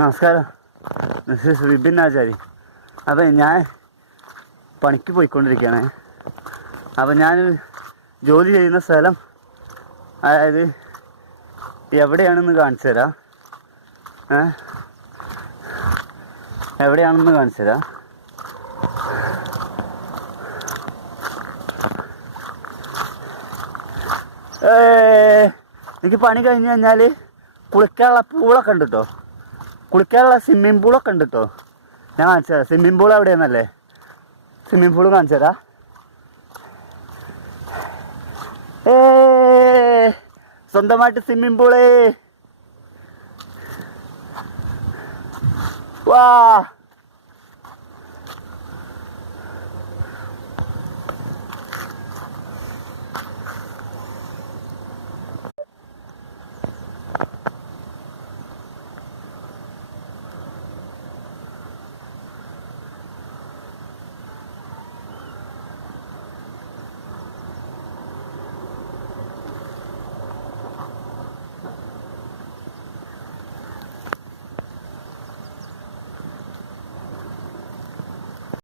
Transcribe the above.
നമസ്കാരം, മിസ്സസ് വിപിൻ ആചാരി. അപ്പം ഞാൻ പണിക്ക് പോയിക്കൊണ്ടിരിക്കുകയാണ്. അപ്പം ഞാൻ ജോലി ചെയ്യുന്ന സ്ഥലം അതായത് എവിടെയാണെന്ന് കാണിച്ചു തരാം. എവിടെയാണെന്ന് കാണിച്ചു തരാം. എനിക്ക് പണി കഴിഞ്ഞ് കഴിഞ്ഞാൽ കുളിക്കാനുള്ള പൂളൊക്കെ ഉണ്ട് കേട്ടോ. കുളിക്കാനുള്ള സ്വിമ്മിങ് പൂളൊക്കെ ഉണ്ട് കേട്ടോ. ഞാൻ കാണിച്ചു തരാം. സ്വിമ്മിങ് പൂൾ എവിടെയാണെന്നല്ലേ, സ്വിമ്മിങ് പൂൾ കാണിച്ചു തരാം. സ്വന്തമായിട്ട് സ്വിമ്മിങ് പൂള്. വാ.